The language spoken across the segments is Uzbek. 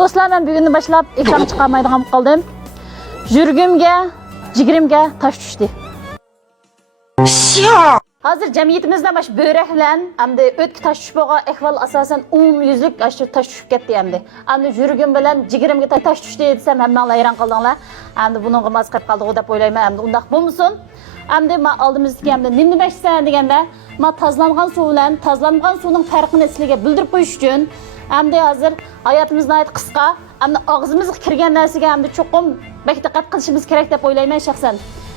Do'stlar, men bugundan boshlab ekran chiqarmaydigan bo'lib qoldim. Yurgimga, jigirimga tosh tushdi. Hozir jamiyatimizda mash bo'rak bilan hamda o'tki tosh tushib bo'lgan ahvol asosan umumyuzlik shu tosh tushib ketdi endi. Hamda yurgim bilan jigirimga tosh tushdi desam hammanglar hayron qildinglar. Hamda buningga mos qilib qoldik deb o'ylayman. Hamda undaq bo'lmasin. Hamda men oldimizdagi hamda nima demoqchisan deganda, men tozlangan suv bilan tozlangan suvning farqini sizlarga bildirib qo'yish uchun hamda hozir hayotimizni ayt qisqa, hamda og'zimizga kirgan narsaga hamda cho'qim diqqat qilishimiz kerak deb o'ylayman shaxsan.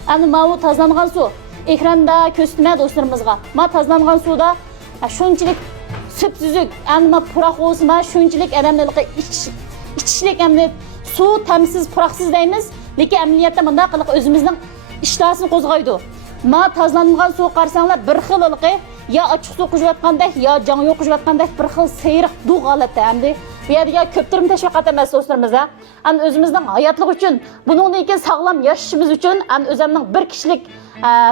Hamda men bu tozlangan suv ekranda ko'rsatma do'stlarimizga. Men tozlangan suvda shunchalik sipsizlik, hamda puroq bo'lsa, shunchalik odamlarga ichishlik hamda suv tamsiz, puroqsiz deymiz, lekin amaliyotda bunday qilib o'zimizning ishtahasini qo'zg'aydi. Men tozlangan suv qarsanglar bir xillikqa ya ochiq suv qushayotgandek, ya jon yo'q qushayotgandek bir xil seyriq duv holatda hamda bu yerga ko'ptirim tashviqot emas do'stlarimiz. Ham o'zimizning hayotlik uchun, buningdan keyin sog'lom yashashimiz uchun ham o'zimning bir kishilik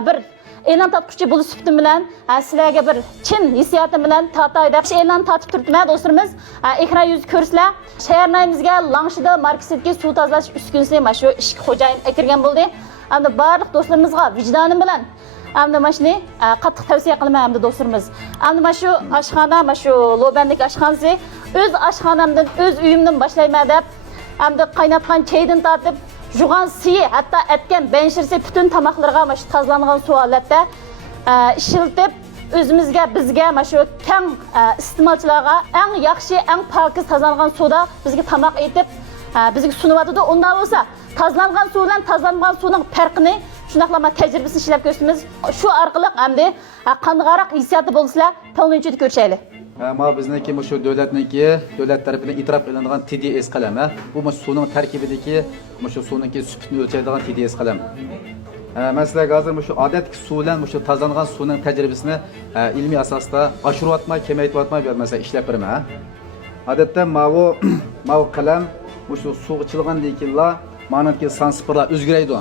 bir e'lon topquchi bo'lish sifatim bilan sizlarga bir chin hissiyotim bilan tatay deb e'lon tatib turibman do'stlarimiz. Ekran yuz ko'rsizlar. Shaharnaymizga Langshida markazidagi suv tozalash uskunasi mana shu ishki xo'jayin kirgan bo'ldi. Hamda barliq do'stlarimizga vijdonim bilan hamda mana shuni qattiq tavsiya qilaman hamda do'stlarimiz. Hamda mana shu oshxona, mana shu Lobandik oshxonasi o'z oshxonamdan, o'z uyimdan boshlayman deb hamda qaynatgan chaydan tortib jug'an siyi, hatto atgan benshirsi butun tomoqlarga mana shu tozlangan suv holatda ishiltib o'zimizga, bizga mana shu keng iste'molchilarga eng yaxshi, eng pokiz tozlangan suvda bizga tomoq etib bizga sunyapti. Undan bo'lsa, tozlangan suv bilan tozlangan suvning farqini shunaqlama tajribasini ishlab ko'rsatamiz. Shu orqali hamda qandoq hissiyoti bo'lsa, to'g'rinchida ko'rishaylik. Ama bizniki shu davlatniki, davlat tarafidan e'tirof qilinadigan TDS qalam. Bu suvning tarkibidagi shu suvning sifatini o'lchaydigan TDS qalam. Masalan, hozir shu odatki suv bilan shu tozalangan suvning tajribasini ilmiy asosda oshirib kamaytirib masalan ishlab beraman. Odatda mavu qalam shu suv ichilgandan keyinla ma'nodagi sansiprlar o'zgaraydi.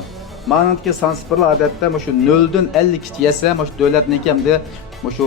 Ma'nodagi sansiprlar odatda shu 0 dan 50 gacha yasa, shu davlatniki hamda shu